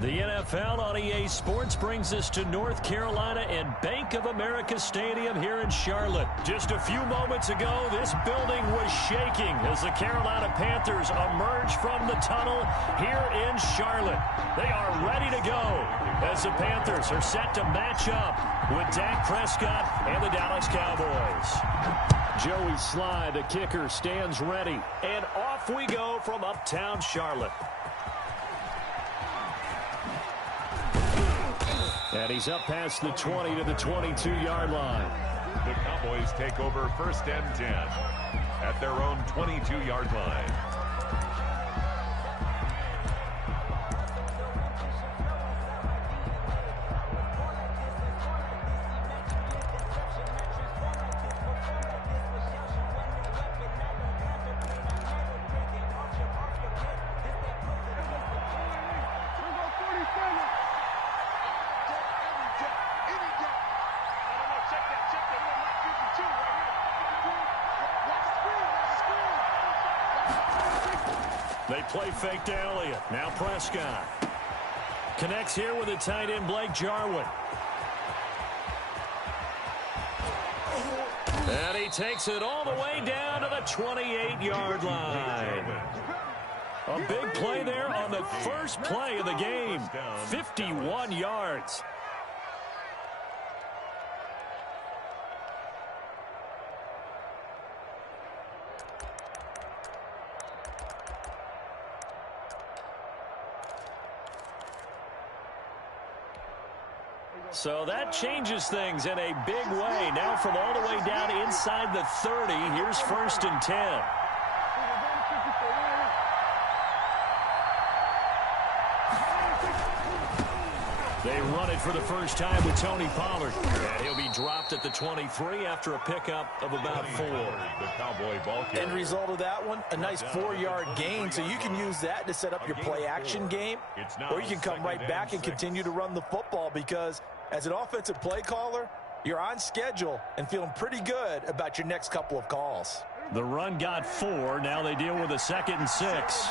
The NFL on EA Sports brings us to North Carolina and Bank of America Stadium here in Charlotte. Just a few moments ago, this building was shaking as the Carolina Panthers emerge from the tunnel here in Charlotte. They are ready to go as the Panthers are set to match up with Dak Prescott and the Dallas Cowboys. Joey Sly, the kicker, stands ready. And off we go from uptown Charlotte. And he's up past the 20 to the 22-yard line. The Cowboys take over 1st and 10 at their own 22-yard line. They play fake to Elliott. Now Prescott. Connects here with the tight end Blake Jarwin. And he takes it all the way down to the 28-yard line. A big play there on the first play of the game. 51 yards. So that changes things in a big way. Now from all the way down inside the 30, here's 1st and 10. They run it for the first time with Tony Pollard. And he'll be dropped at the 23 after a pickup of about 4. The Cowboy ball carrier. End result of that one, a nice 4-yard gain. So you can use that to set up your play-action game. Or you can come right back and continue to run the football because as an offensive play caller, you're on schedule and feeling pretty good about your next couple of calls. The run got 4. Now they deal with a 2nd and 6.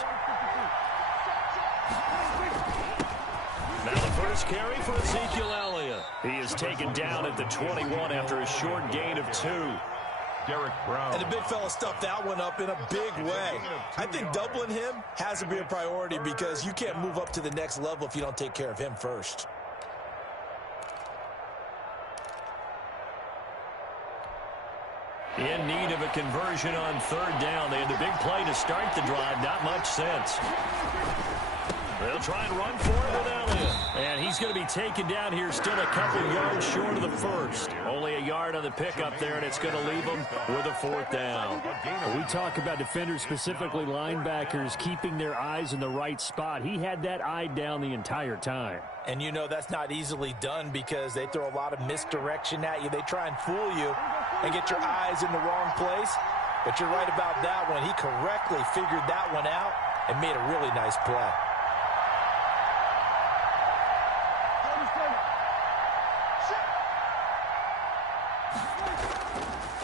Now the first carry for Ezekiel Elliott. He is taken down at the 21 after a short gain of 2. Derek Brown. And the big fella stuffed that one up in a big way. I think doubling him has to be a priority because you can't move up to the next level if you don't take care of him first. In need of a conversion on 3rd down. They had the big play to start the drive. Not much sense. They'll try and run for it with Elliott. And he's going to be taken down here still a couple yards short of the first. Only a yard on the pickup there, and it's going to leave him with a 4th down. We talk about defenders, specifically linebackers, keeping their eyes in the right spot. He had that eye down the entire time. And you know that's not easily done because they throw a lot of misdirection at you. They try and fool you and get your eyes in the wrong place. But you're right about that one. He correctly figured that one out and made a really nice play.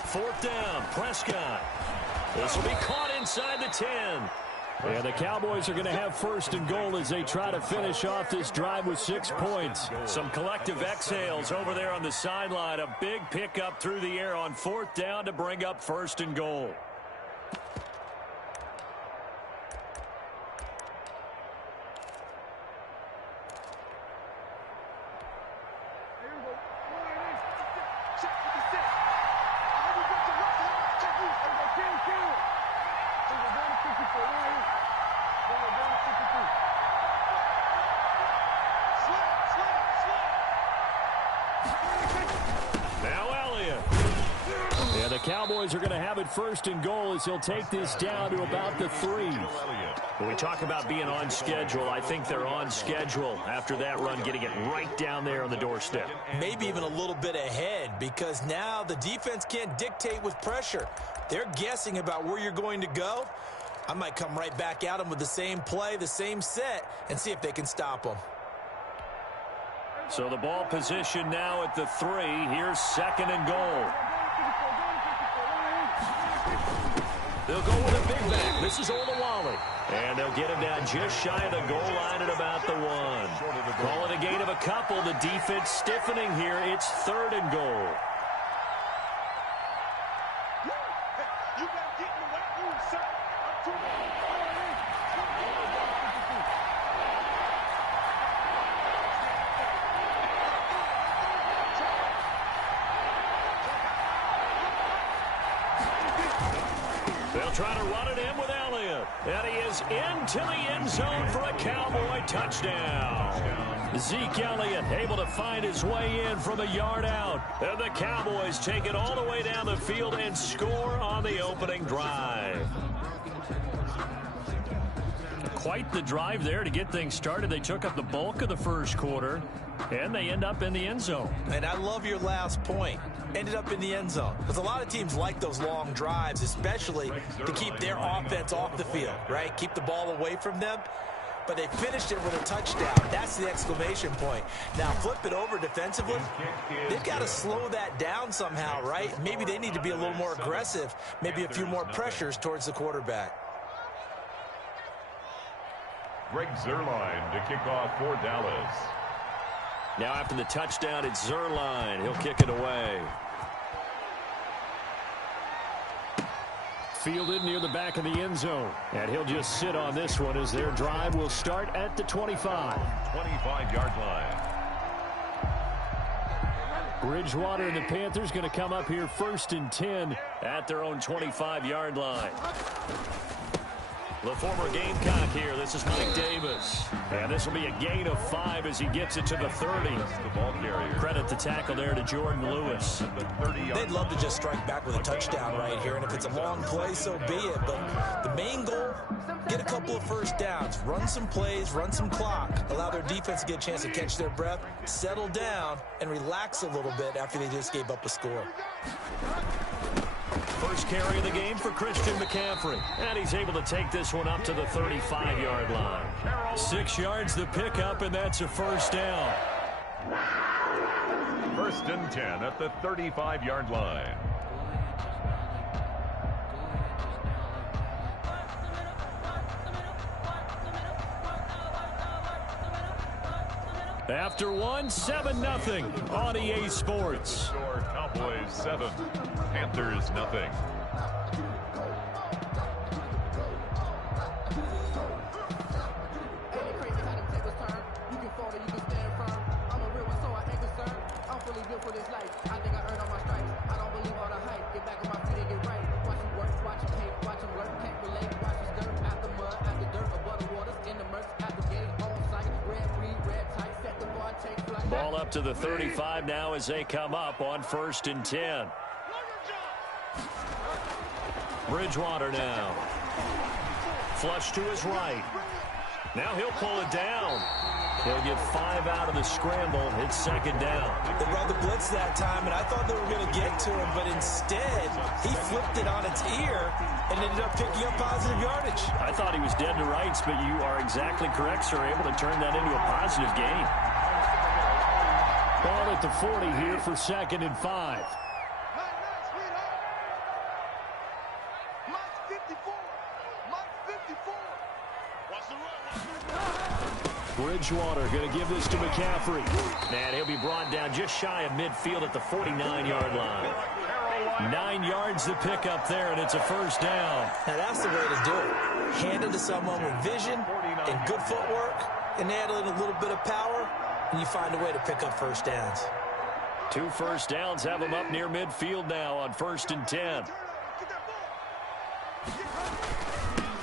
Fourth down, Prescott. This will be caught inside the 10. And the Cowboys are going to have 1st and goal as they try to finish off this drive with 6 points. Some collective exhales over there on the sideline. A big pickup through the air on 4th down to bring up 1st and goal. Cowboys are going to have it 1st and goal as he'll take this down to about the 3. When we talk about being on schedule, I think they're on schedule after that run, getting it right down there on the doorstep. Maybe even a little bit ahead because now the defense can't dictate with pressure. They're guessing about where you're going to go. I might come right back at them with the same play, the same set, and see if they can stop them. So the ball position now at the 3. Here's 2nd and goal. They'll go with a big back. This is Olawale. And they'll get him down just shy of the goal line at about the 1. Call it a gain of a couple. The defense stiffening here. It's 3rd and goal. They'll try to run it in with Elliott. And he is into the end zone for a Cowboy touchdown. Zeke Elliott able to find his way in from a yard out. And the Cowboys take it all the way down the field and score on the opening drive. Quite the drive there to get things started. They took up the bulk of the first quarter, and they end up in the end zone. And I love your last point. Ended up in the end zone. Because a lot of teams like those long drives, especially to keep their offense off the field, right? Keep the ball away from them. But they finished it with a touchdown. That's the exclamation point. Now flip it over defensively. They've got to slow that down somehow, right? Maybe they need to be a little more aggressive. Maybe a few more pressures towards the quarterback. Greg Zuerlein to kick off for Dallas. Now after the touchdown, it's Zuerlein. He'll kick it away. Fielded near the back of the end zone. And he'll just sit on this one as their drive will start at the 25. 25-yard line. Bridgewater and the Panthers going to come up here 1st and 10 at their own 25-yard line. The former Gamecock here. This is Mike Davis. And this will be a gain of 5 as he gets it to the 30. The ball carrier. Credit the tackle there to Jordan Lewis. They'd love to just strike back with a touchdown right here. And if it's a long play, so be it. But the main goal, get a couple of first downs. Run some plays, run some clock. Allow their defense to get a chance to catch their breath, settle down, and relax a little bit after they just gave up a score. First carry of the game for Christian McCaffrey. And he's able to take this one up to the 35-yard line. 6 yards the pickup, and that's a first down. 1st and 10 at the 35-yard line. After one, 7-0 on EA Sports. Score Cowboys 7, Panthers 0. Ball up to the 35 now as they come up on 1st and 10. Bridgewater now. Flush to his right. Now he'll pull it down. He'll get 5 out of the scramble. It's 2nd down. They brought the blitz that time, and I thought they were going to get to him, but instead he flipped it on its ear and ended up picking up positive yardage. I thought he was dead to rights, but you are exactly correct, sir. Able to turn that into a positive gain. Ball at the 40 here for 2nd and 5. Bridgewater going to give this to McCaffrey. And he'll be brought down just shy of midfield at the 49-yard line. 9 yards the pickup there, and it's a first down. Now that's the way to do it. Hand it to someone with vision and good footwork, and add in a little bit of power, and you find a way to pick up first downs. 2 first downs have them up near midfield now on 1st and 10.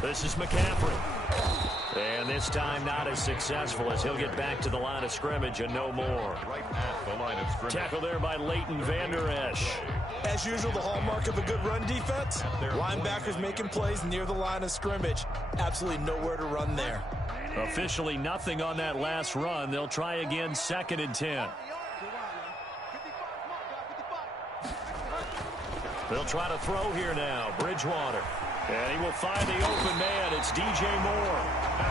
This is McCaffrey. And this time not as successful as he'll get back to the line of scrimmage and no more. Right at the line of scrimmage. Tackle there by Leighton Vander Esch. As usual, the hallmark of a good run defense, linebackers making plays near the line of scrimmage. Absolutely nowhere to run there. Officially nothing on that last run. They'll try again 2nd and 10. They'll try to throw here now. Bridgewater. And he will find the open man. It's DJ Moore.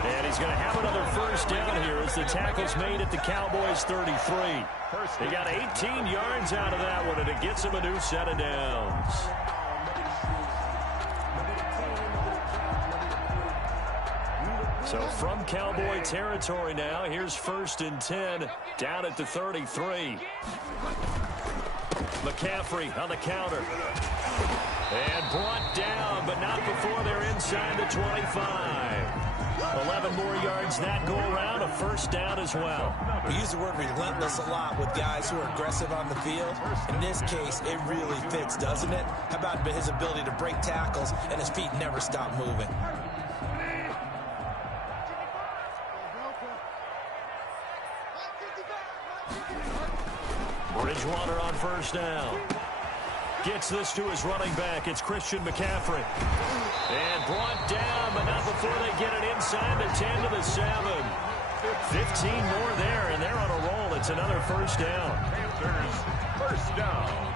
And he's going to have another first down here as the tackle's made at the Cowboys 33. They got 18 yards out of that one, and it gets him a new set of downs. So from Cowboy territory now, here's 1st and 10 down at the 33. McCaffrey on the counter. And brought down, but not before they're inside the 25. 11 more yards that go around, a 1st down as well. We use the word relentless a lot with guys who are aggressive on the field. In this case, it really fits, doesn't it? How about his ability to break tackles and his feet never stop moving? Bridgewater on 1st down. Gets this to his running back. It's Christian McCaffrey. And brought down, but not before they get it inside the 10 to the 7. 15 more there, and they're on a roll. It's another 1st down. Panthers, 1st down.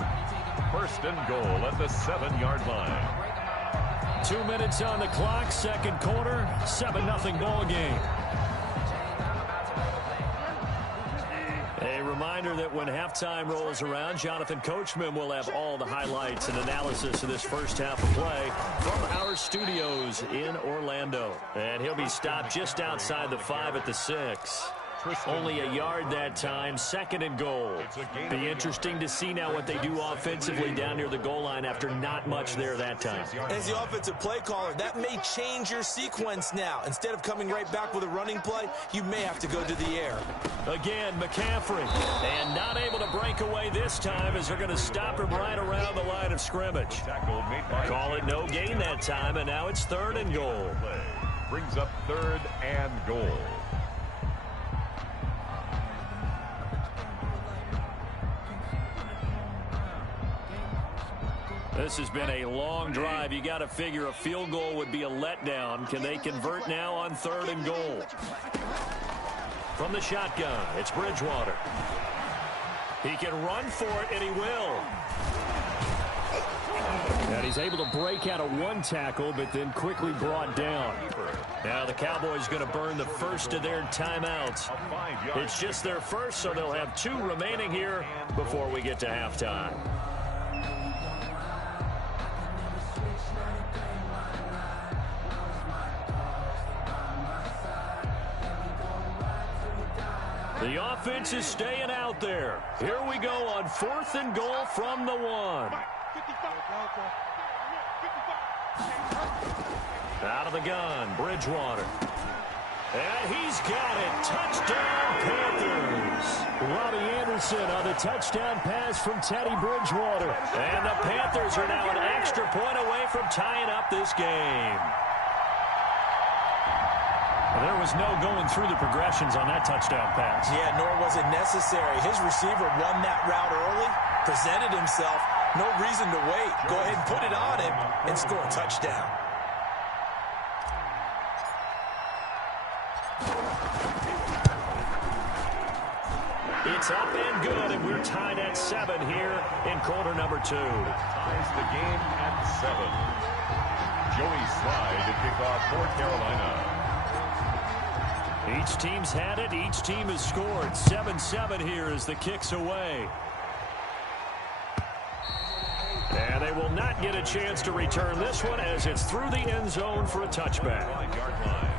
1st and goal at the 7-yard line. 2 minutes on the clock, 2nd quarter, 7-0 ball game. A reminder that when halftime rolls around, Jonathan Coachman will have all the highlights and analysis of this 1st half of play from our studios in Orlando. And he'll be stopped just outside the 5 at the 6. Only a yard that time, 2nd and goal. Be interesting to see now what they do offensively down near the goal line after not much there that time. As the offensive play caller, that may change your sequence now. Instead of coming right back with a running play, you may have to go to the air. Again, McCaffrey, and not able to break away this time as they're going to stop him right around the line of scrimmage. Call it no gain that time, and now it's 3rd and goal. Brings up 3rd and goal. This has been a long drive. You got to figure a field goal would be a letdown. Can they convert now on 3rd and goal? From the shotgun, it's Bridgewater. He can run for it, and he will. And he's able to break out of 1 tackle, but then quickly brought down. Now the Cowboys going to burn the 1st of their timeouts. It's just their 1st, so they'll have 2 remaining here before we get to halftime. The offense is staying out there. Here we go on 4th and goal from the 1. Out of the gun, Bridgewater. And he's got it. Touchdown, Panthers. Robbie Anderson on the touchdown pass from Teddy Bridgewater. And the Panthers are now an extra point away from tying up this game. There was no going through the progressions on that touchdown pass. Yeah, nor was it necessary. His receiver won that route early, presented himself. No reason to wait. Go ahead and put it on him and score a touchdown. It's up and good, and we're tied at 7 here in quarter number 2. Ties the game at 7. Joey Slye to kick off for Carolina. Each team's had it. Each team has scored. 7-7 here as the kick's away. And they will not get a chance to return this one as it's through the end zone for a touchback. 5-yard line.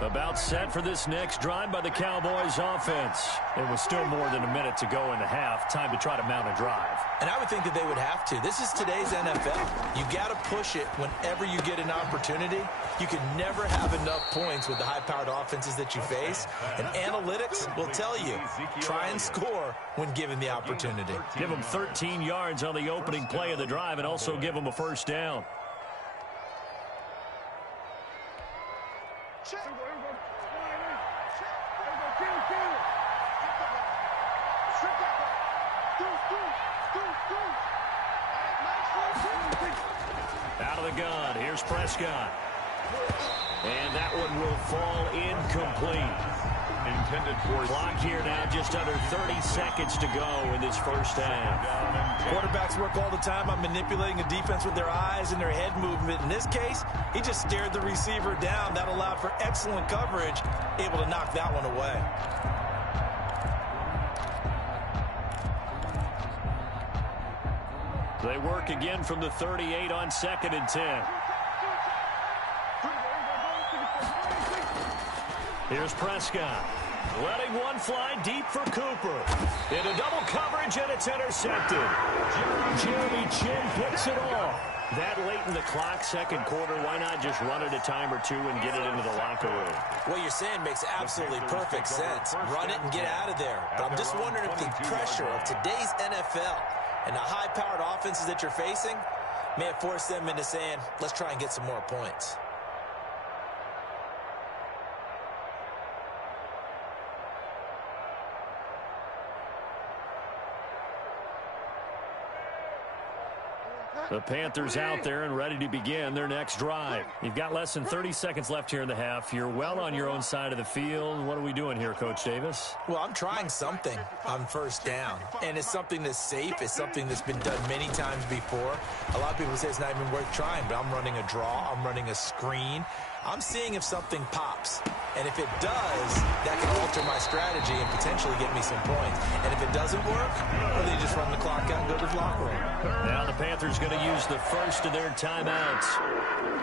About set for this next drive by the Cowboys offense. It was still more than a minute to go in the half. Time to try to mount a drive. And I would think that they would have to. This is today's NFL. You got to push it whenever you get an opportunity. You can never have enough points with the high-powered offenses that you face. And analytics will tell you, try and score when given the opportunity. Give them 13 yards on the opening play of the drive and also give them a 1st down. Out of the gun. Here's Prescott. And that one will fall incomplete. Intended for clock here now, just under 30 seconds to go in this first half. Quarterbacks work all the time on manipulating a defense with their eyes and their head movement. In this case, he just stared the receiver down. That allowed for excellent coverage, able to knock that one away. They work again from the 38 on 2nd and 10. Here's Prescott. Letting one fly deep for Cooper. Into double coverage, and it's intercepted. Jeremy Chin picks it off. That late in the clock, second quarter, why not just run it a time or two and get it into the locker room? What you're saying makes absolutely perfect sense. Run it and get out of there. But I'm just wondering if the pressure of today's NFL and the high-powered offenses that you're facing may have forced them into saying, let's try and get some more points. The Panthers out there and ready to begin their next drive. You've got less than 30 seconds left here in the half. You're well on your own side of the field. What are we doing here, Coach Davis? Well, I'm trying something on first down, and it's something that's safe. It's something that's been done many times before. A lot of people say it's not even worth trying, but I'm running a draw. I'm running a screen. I'm seeing if something pops. And if it does, that can alter my strategy and potentially get me some points. And if it doesn't work, well, they just run the clock out and go to the locker room. Now the Panthers going to use the first of their timeouts,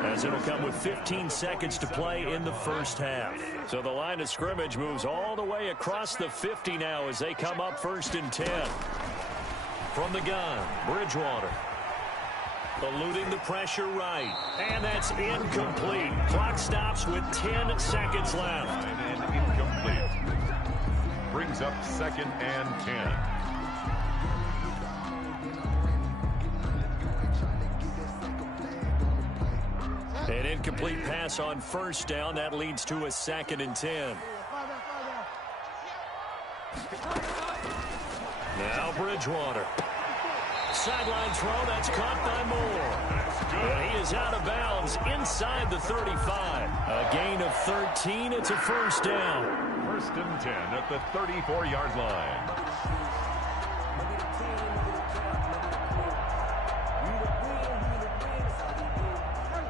as it'll come with 15 seconds to play in the first half. So the line of scrimmage moves all the way across the 50 now as they come up 1st and 10. From the gun, Bridgewater. Eluding the pressure right. And that's incomplete. Clock stops with 10 seconds left. And incomplete. Brings up 2nd and 10. An incomplete pass on first down. That leads to a 2nd and 10. Now Bridgewater. Sideline throw, that's caught by Moore. And he is out of bounds inside the 35. A gain of 13. It's a first down. 1st and 10 at the 34-yard line.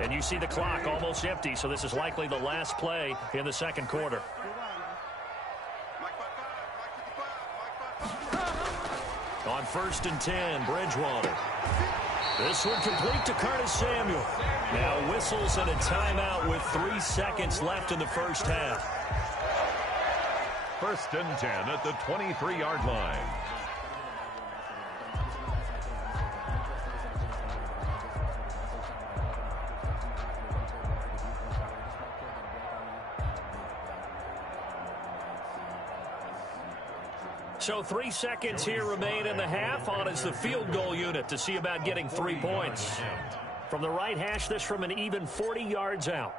And you see the clock almost empty, so this is likely the last play in the second quarter. On 1st and 10, Bridgewater. This one complete to Curtis Samuel. Now whistles and a timeout with 3 seconds left in the first half. 1st and 10 at the 23-yard line. So 3 seconds here remain in the half. On is the field goal unit to see about getting 3 points. From the right hash, this from an even 40 yards out.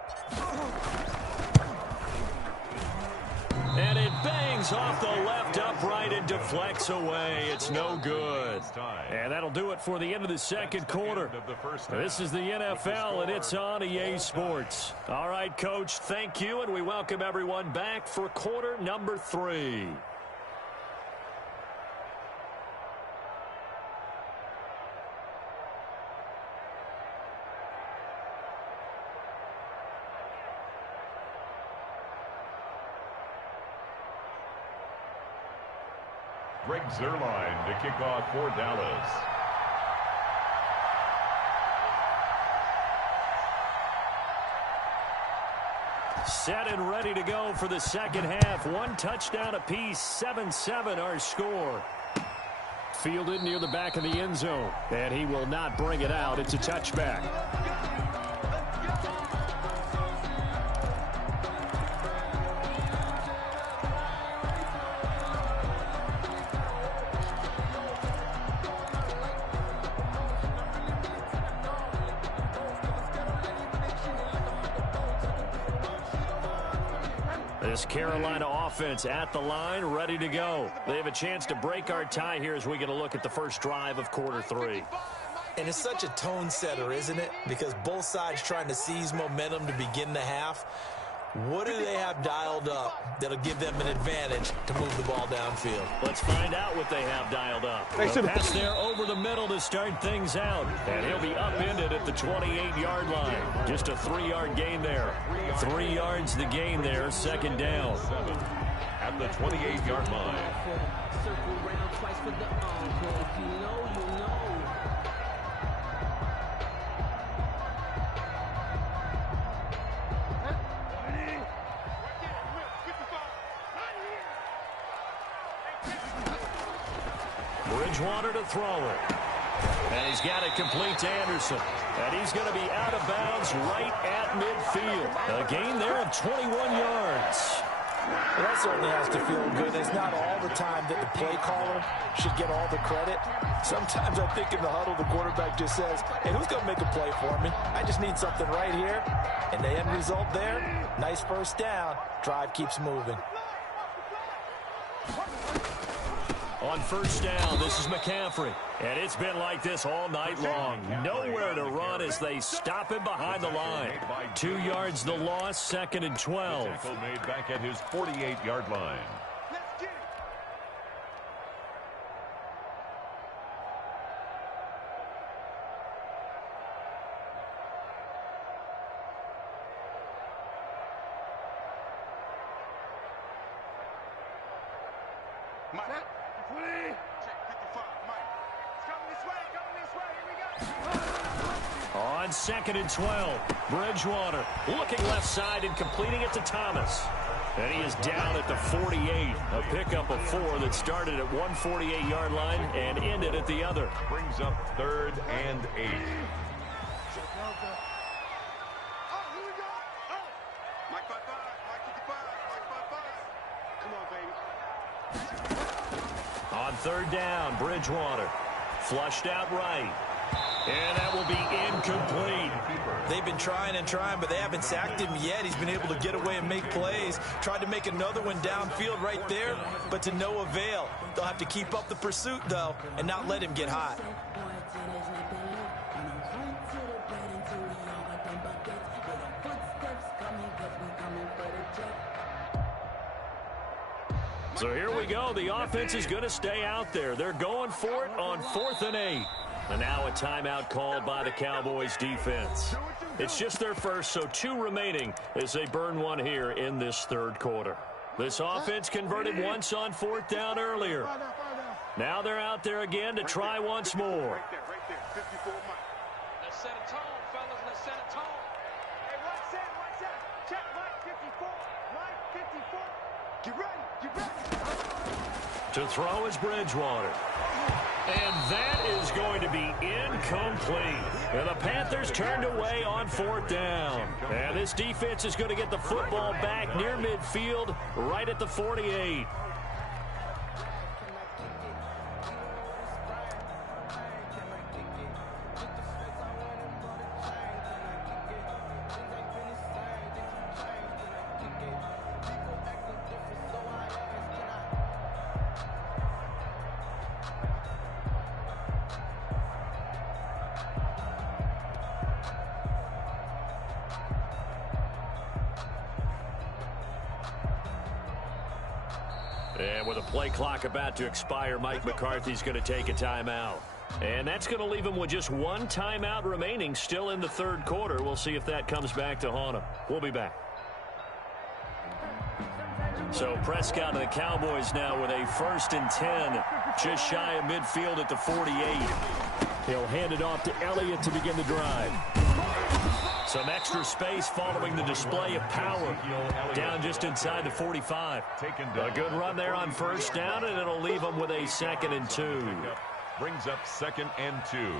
And it bangs off the left upright and deflects away. It's no good. And that'll do it for the end of the second quarter. This is the NFL, and it's on EA Sports. All right, Coach, thank you, and we welcome everyone back for quarter number 3. Greg Zuerlein to kick off for Dallas. Set and ready to go for the second half. 1 touchdown apiece, 7-7 our score. Fielded near the back of the end zone, and he will not bring it out. It's a touchback. This Carolina offense at the line, ready to go. They have a chance to break our tie here as we get a look at the first drive of quarter 3. And it's such a tone setter, isn't it? Because both sides trying to seize momentum to begin the half. What do they have dialed up that'll give them an advantage to move the ball downfield? Let's find out what they have dialed up. The pass there over the middle to start things out. And he'll be upended at the 28-yard line. Just a 3-yard gain there. 3 yards the gain there, second down. At the 28-yard line. Circle round twice for the encore. You know. Bridgewater to throw it. And he's got it complete to Anderson. And he's going to be out of bounds right at midfield. A gain there of 21 yards. Well, that certainly has to feel good. It's not all the time that the play caller should get all the credit. Sometimes I think in the huddle, the quarterback just says, hey, who's going to make a play for me? I just need something right here. And the end result there, nice first down. Drive keeps moving. On first down, this is McCaffrey. And it's been like this all night long. Nowhere to run as they stop him behind the line. 2 yards the loss, second and 12. Tackle made back at his 48-yard line. On second and 12, Bridgewater looking left side and completing it to Thomas. And he is down at the 48. A pickup of 4 that started at 148-yard line and ended at the other. Brings up 3rd and 8. On third down, Bridgewater flushed out right. And that will be incomplete. They've been trying and trying, but they haven't sacked him yet. He's been able to get away and make plays. Tried to make another one downfield right there, but to no avail. They'll have to keep up the pursuit, though, and not let him get hot. So here we go. The offense is going to stay out there. They're going for it on 4th and 8. And now a timeout called by the Cowboys defense. It's just their first, so 2 remaining as they burn one here in this third quarter. This offense converted once on 4th down earlier. Now they're out there again to try once more. Let's set a tone, fellas. Let's set a tone. Hey, what's that? Check Mike 54. Mike 54. Get ready. To throw is Bridgewater. And that is going to be incomplete. And the Panthers turned away on 4th down. And this defense is going to get the football back near midfield, right at the 48. And with a play clock about to expire, Mike McCarthy's going to take a timeout. And that's going to leave him with just 1 timeout remaining still in the third quarter. We'll see if that comes back to haunt him. We'll be back. So Prescott and the Cowboys now with a 1st and 10, just shy of midfield at the 48. He'll hand it off to Elliott to begin the drive. Some extra space following the display of power. Down just inside the 45. A good run there on first down, and it'll leave them with a 2nd and 2. Brings up 2nd and 2.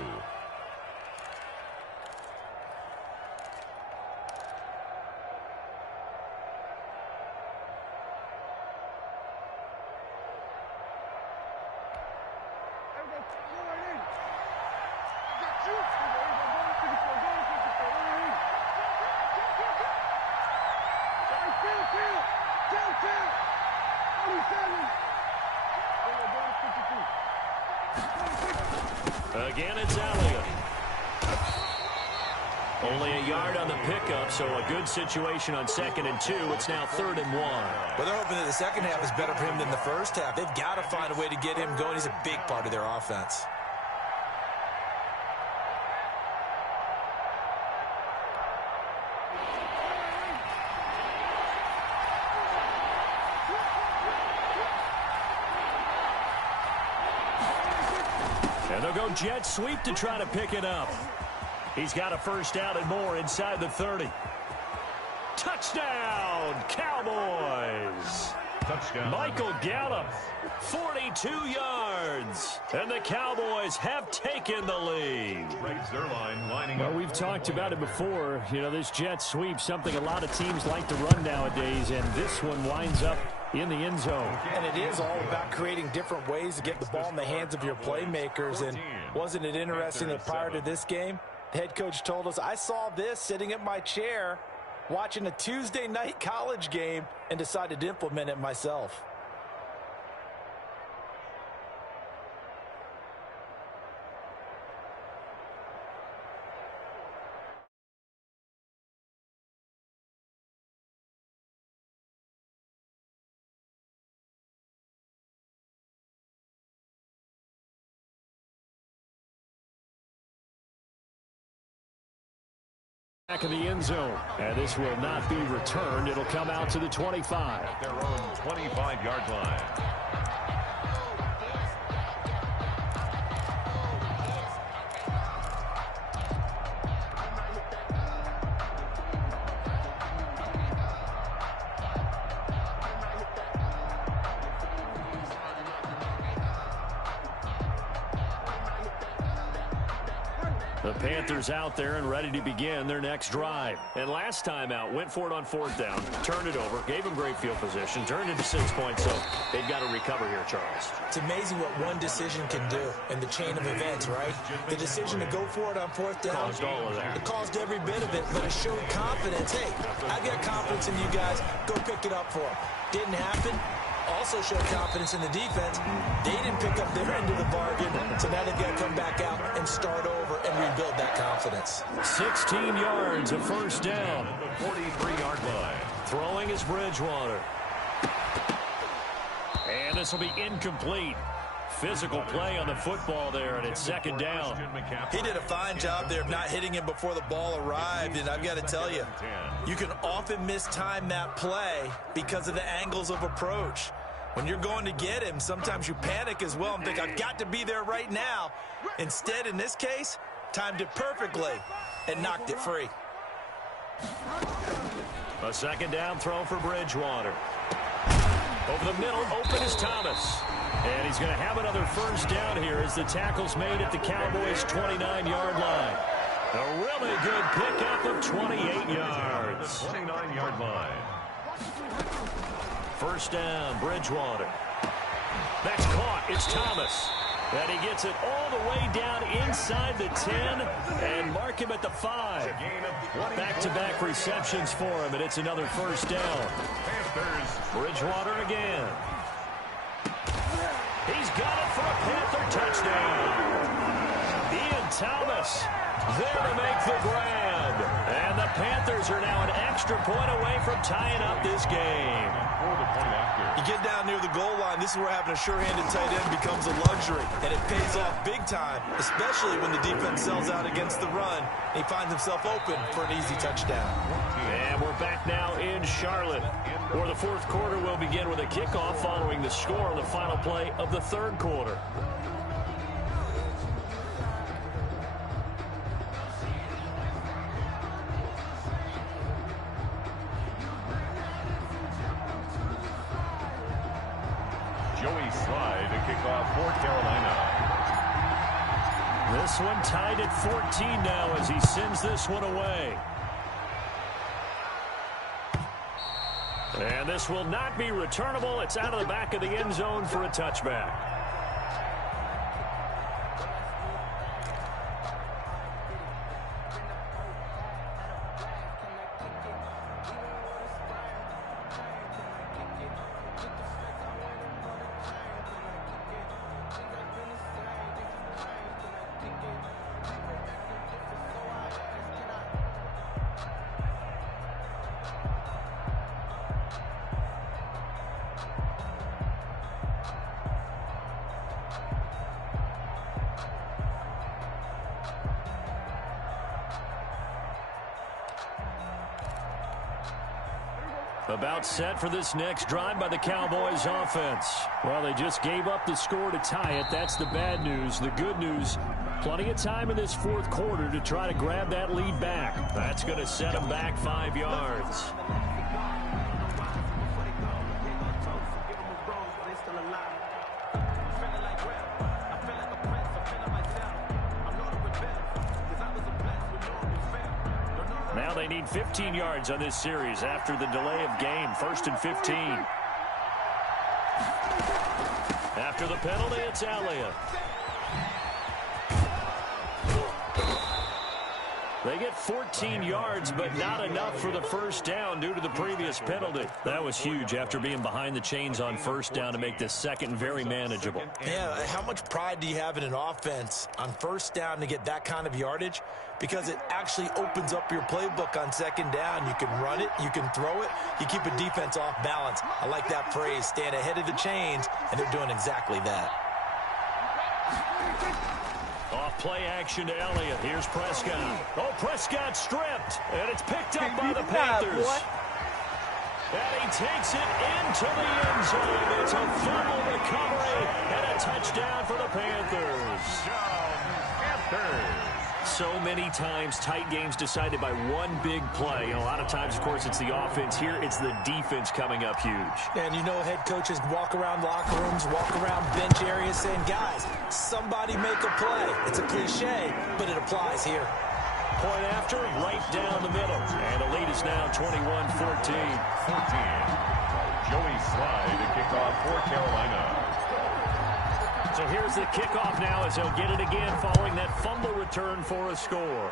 Again, it's Elliott. Only a yard on the pickup, so a good situation on 2nd and 2. It's now 3rd and 1. Well, they're hoping that the second half is better for him than the first half. They've got to find a way to get him going. He's a big part of their offense. And they'll go jet sweep to try to pick it up. He's got a first down and more inside the 30. Touchdown, Cowboys. Touchdown. Michael Gallup, 42 yards. And the Cowboys have taken the lead. Greg Zuerlein lining Well, up. we've talked about it before. You know, this jet sweep, something a lot of teams like to run nowadays, and this one winds up in the end zone. And it is all about creating different ways to get the ball in the hands of your playmakers. And wasn't it interesting that prior to this game, the head coach told us, I saw this sitting at my chair watching a Tuesday night college game and decided to implement it myself. Back of the end zone, and this will not be returned. It'll come out to the 25. At their own 25-yard line. The Panthers out there and ready to begin their next drive. And last time out, went for it on 4th down, turned it over, gave them great field position, turned into 6 points, so they've got to recover here, Charles. It's amazing what one decision can do in the chain of events, right? The decision to go for it on 4th down. Caused all of that. It caused every bit of it, but it showed confidence. Hey, I got confidence in you guys. Go pick it up for them. Didn't happen. Also showed confidence in the defense. They didn't pick up their end of the bargain, so now they've got to come back out and start over and rebuild that confidence. 16 yards, a first down. The 43-yard line. Throwing is Bridgewater. And this will be incomplete. Physical play on the football there, and it's 2nd down. He did a fine job there of not hitting him before the ball arrived, and I've got to tell you, you can often mistime that play because of the angles of approach. When you're going to get him, sometimes you panic as well and think, I've got to be there right now. Instead, in this case, timed it perfectly and knocked it free. A 2nd down throw for Bridgewater. Over the middle, open is Thomas. And he's going to have another first down here as the tackle's made at the Cowboys' 29-yard line. A really good pickup of 28 yards. 29-yard line. First down, Bridgewater. That's caught. It's Thomas. And he gets it all the way down inside the 10 and mark him at the 5. Back-to-back receptions for him, and it's another first down. Bridgewater again. He's got it for a Panther touchdown. Ian Thomas there to make the grab. And the Panthers are now an extra point away from tying up this game. You get down near the goal line, this is where having a sure-handed tight end becomes a luxury, and it pays off big time, especially when the defense sells out against the run, and he finds himself open for an easy touchdown. And we're back now in Charlotte, where the 4th quarter will begin with a kickoff following the score on the final play of the 3rd quarter. Joey Slye to kick off for Carolina. This one tied at 14 now as he sends this one away. And this will not be returnable. It's out of the back of the end zone for a touchback. About set for this next drive by the Cowboys offense. Well, they just gave up the score to tie it. That's the bad news. The good news, plenty of time in this fourth quarter to try to grab that lead back. That's going to set them back 5 yards. Now they need 15 yards on this series after the delay of game. 1st and 15. After the penalty, it's Elliott. They get 14 yards, but not enough for the first down due to the previous penalty. That was huge after being behind the chains on first down to make this second very manageable. Yeah, how much pride do you have in an offense on first down to get that kind of yardage? Because it actually opens up your playbook on second down. You can run it, you can throw it, you keep a defense off balance. I like that phrase, stand ahead of the chains, and they're doing exactly that. Off play action to Elliott. Here's Prescott. Oh, Prescott stripped, and it's picked up by the Panthers. And he takes it into the end zone. It's a fumble recovery and a touchdown for the Panthers. So many times, tight games decided by one big play. And a lot of times, of course, it's the offense. Here, it's the defense coming up huge. And you know, head coaches walk around locker rooms, walk around bench areas saying, guys, somebody make a play. It's a cliche, but it applies here. Point after, right down the middle. And the lead is now 21-14. 14. Joey Slye to kick off for Carolina. So here's the kickoff now as he'll get it again following that fumble return for a score.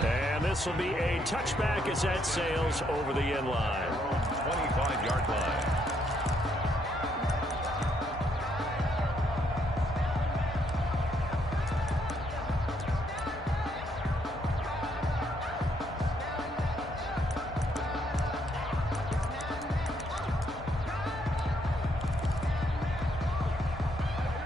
And this will be a touchback as that sails over the end line. 25-yard line.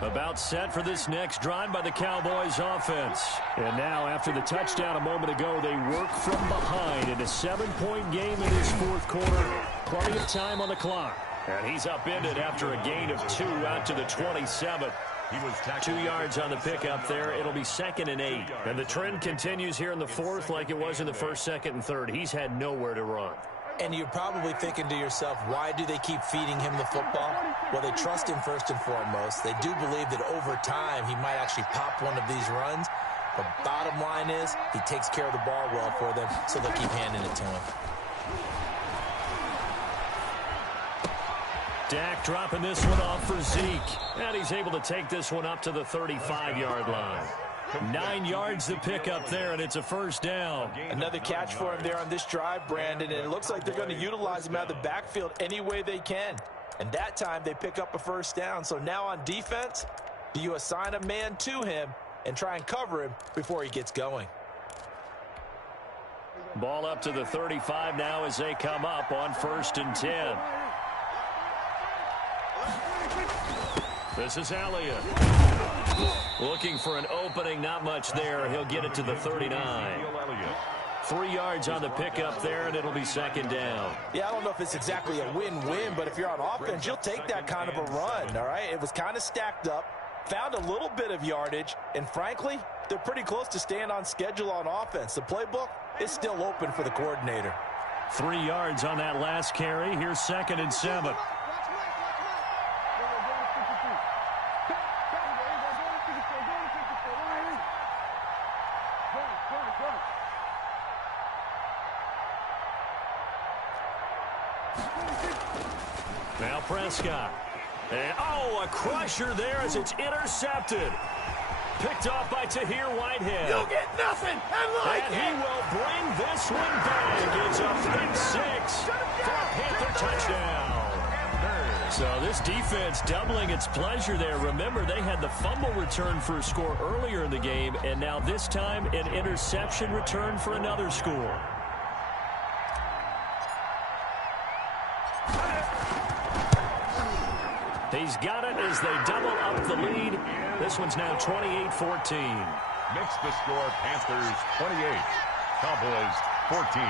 About set for this next drive by the Cowboys offense. And now, after the touchdown a moment ago, they work from behind in a 7-point game in this fourth quarter. Plenty of time on the clock. And he's upended after a gain of 2 out to the 27. He was 2 yards on the pickup there. It'll be 2nd and 8. And the trend continues here in the fourth like it was in the 1st, 2nd, and 3rd. He's had nowhere to run. And you're probably thinking to yourself, why do they keep feeding him the football? Well, they trust him first and foremost. They do believe that over time he might actually pop one of these runs. The bottom line is he takes care of the ball well for them, so they'll keep handing it to him. Dak dropping this one off for Zeke. And he's able to take this one up to the 35-yard line. 9 yards to pick up there, and it's a first down. Another catch for him there on this drive, Brandon, and it looks like they're going to utilize him out of the backfield any way they can. And that time they pick up a first down. So now on defense, do you assign a man to him and try and cover him before he gets going? Ball up to the 35 now as they come up on 1st and 10. This is Elliott. Looking for an opening, not much there. He'll get it to the 39. 3 yards on the pickup there, and it'll be 2nd down. Yeah, I don't know if it's exactly a win-win, but if you're on offense, you'll take that kind of a run, all right? It was kind of stacked up, found a little bit of yardage, and frankly, they're pretty close to staying on schedule on offense. The playbook is still open for the coordinator. 3 yards on that last carry. Here's 2nd and 7. Now Prescott. And, a crusher there as it's intercepted. Picked off by Tahir Whitehead. You'll get nothing. And he will bring this one back. It's a big 6 for a Panther touchdown. So this defense doubling its pleasure there. Remember, they had the fumble return for a score earlier in the game, and now this time an interception return for another score. He's got it as they double up the lead. This one's now 28-14. Makes the score Panthers 28, Cowboys 14.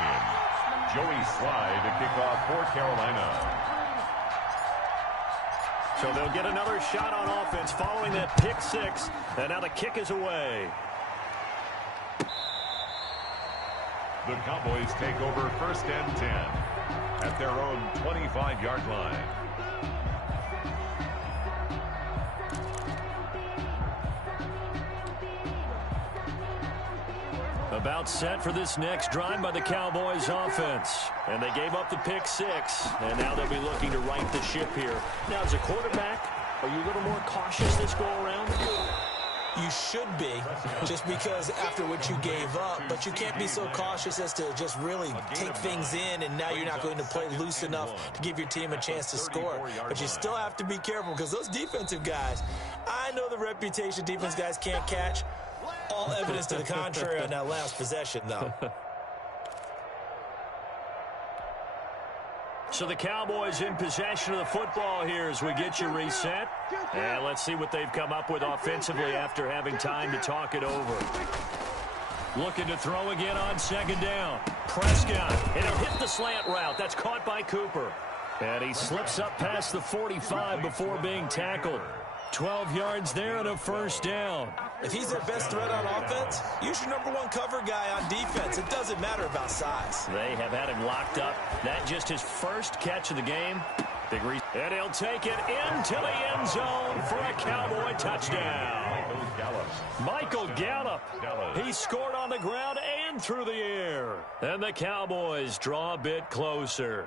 Joey Slye to kick off for Carolina. So they'll get another shot on offense following that pick six. And now the kick is away. The Cowboys take over 1st and 10 at their own 25-yard line. About set for this next drive by the Cowboys offense. And they gave up the pick six. And now they'll be looking to right the ship here. Now, as a quarterback, are you a little more cautious this go around? You should be, just because after what you gave up. But you can't be so cautious as to just really take things in, and now you're not going to play loose enough to give your team a chance to score. But you still have to be careful, because those defensive guys, I know the reputation defense guys can't catch. All evidence to the contrary on that last possession, though. So the Cowboys in possession of the football here as we get you reset. And let's see what they've come up with offensively after having time to talk it over. Looking to throw again on 2nd down. Prescott, and he'll hit the slant route. That's caught by Cooper. And he slips up past the 45 before being tackled. 12 yards there and a 1st down. If he's their best threat on offense, use your #1 cover guy on defense. It doesn't matter about size. They have had him locked up. That just his first catch of the game. And he'll take it into the end zone for a Cowboy touchdown. Michael Gallup. He scored on the ground and through the air. And the Cowboys draw a bit closer.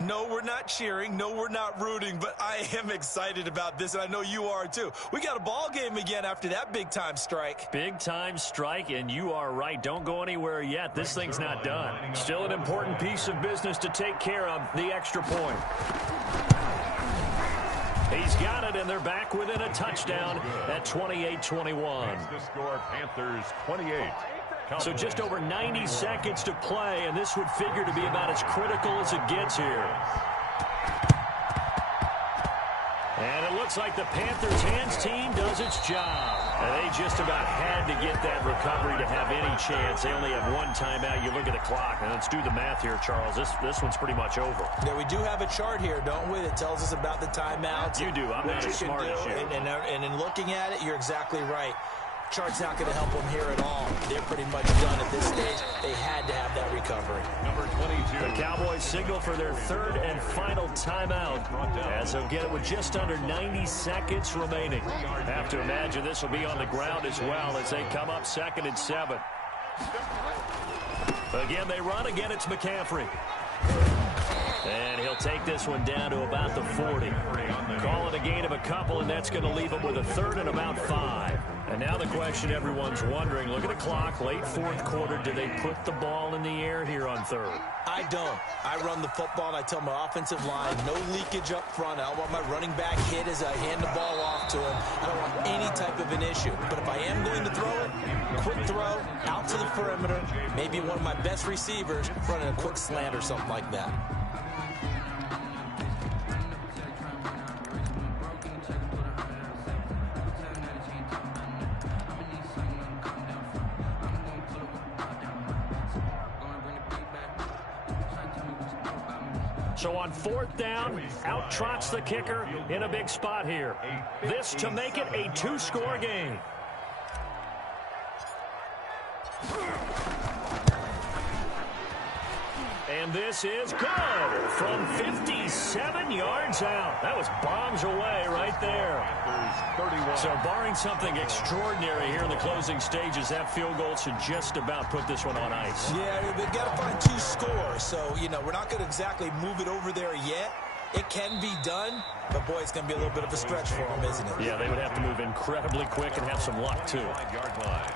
No, we're not cheering. No, we're not rooting. But I am excited about this, and I know you are too. We got a ball game again after that big-time strike. Big-time strike, and you are right. Don't go anywhere yet. This thing's not done. Still an important piece of business to take care of, the extra point. He's got it, and they're back within a touchdown at 28-21. The score, Panthers 28. So just over 90 seconds to play, and this would figure to be about as critical as it gets here. And it looks like the Panthers' hands team does its job. And they just about had to get that recovery to have any chance. They only have one timeout. You look at the clock, and let's do the math here, Charles. This one's pretty much over. Yeah, we do have a chart here, don't we, that tells us about the timeouts. You do. I'm not as smart as you. And in looking at it, you're exactly right. Chart's not going to help them here at all. They're pretty much done at this stage. They had to have that recovery. Number 22. The Cowboys signal for their 3rd and final timeout as they'll get it with just under 90 seconds remaining. Have to imagine this will be on the ground as well as they come up 2nd and 7. Again, they run. Again, it's McCaffrey. And he'll take this one down to about the 40. Call it a gain of a couple, and that's going to leave him with a 3rd and about 5. And now the question everyone's wondering, look at the clock, late 4th quarter, do they put the ball in the air here on 3rd? I don't. I run the football, and I tell my offensive line, no leakage up front. I don't want my running back hit as I hand the ball off to him. I don't want any type of an issue. But if I am going to throw it, quick throw, out to the perimeter, maybe one of my best receivers running a quick slant or something like that. So on 4th down, out trots the kicker in a big spot here. This to make it a 2-score game. And this is good from 57 yards out. That was bombs away right there. So barring something extraordinary here in the closing stages, that field goal should just about put this one on ice. Yeah, they've got to find 2 scores. So, you know, we're not going to exactly move it over there yet. It can be done, but boy, it's going to be a little bit of a stretch for them, isn't it? Yeah, they would have to move incredibly quick and have some luck, too. 5-yard line.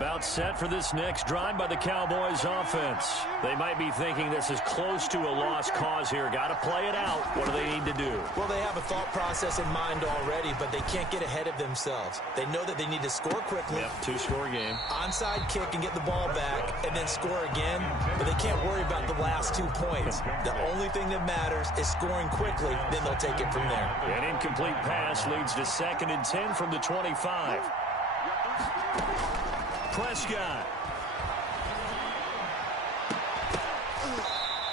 About set for this next drive by the Cowboys offense. They might be thinking this is close to a lost cause here. Got to play it out. What do they need to do? Well, they have a thought process in mind already, but they can't get ahead of themselves. They know that they need to score quickly. Yep, two-score game. Onside kick and get the ball back and then score again, but they can't worry about the last 2 points. The only thing that matters is scoring quickly, then they'll take it from there. An incomplete pass leads to 2nd and 10 from the 25. Prescott.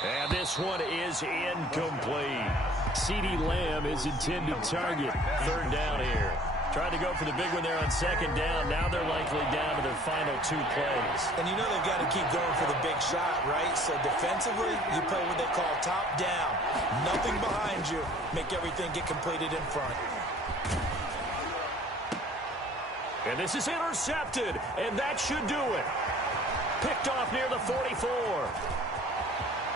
And this one is incomplete. CeeDee Lamb is intended target. 3rd down here. Tried to go for the big one there on 2nd down. Now they're likely down to their final 2 plays. And you know they've got to keep going for the big shot, right? So defensively, you play what they call top down. Nothing behind you. Make everything get completed in front. And this is intercepted, and that should do it. Picked off near the 44.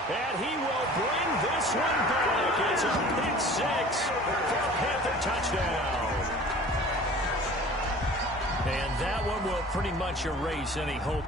And he will bring this one back. It's a pick 6 for a Panther touchdown. And that one will pretty much erase any hope.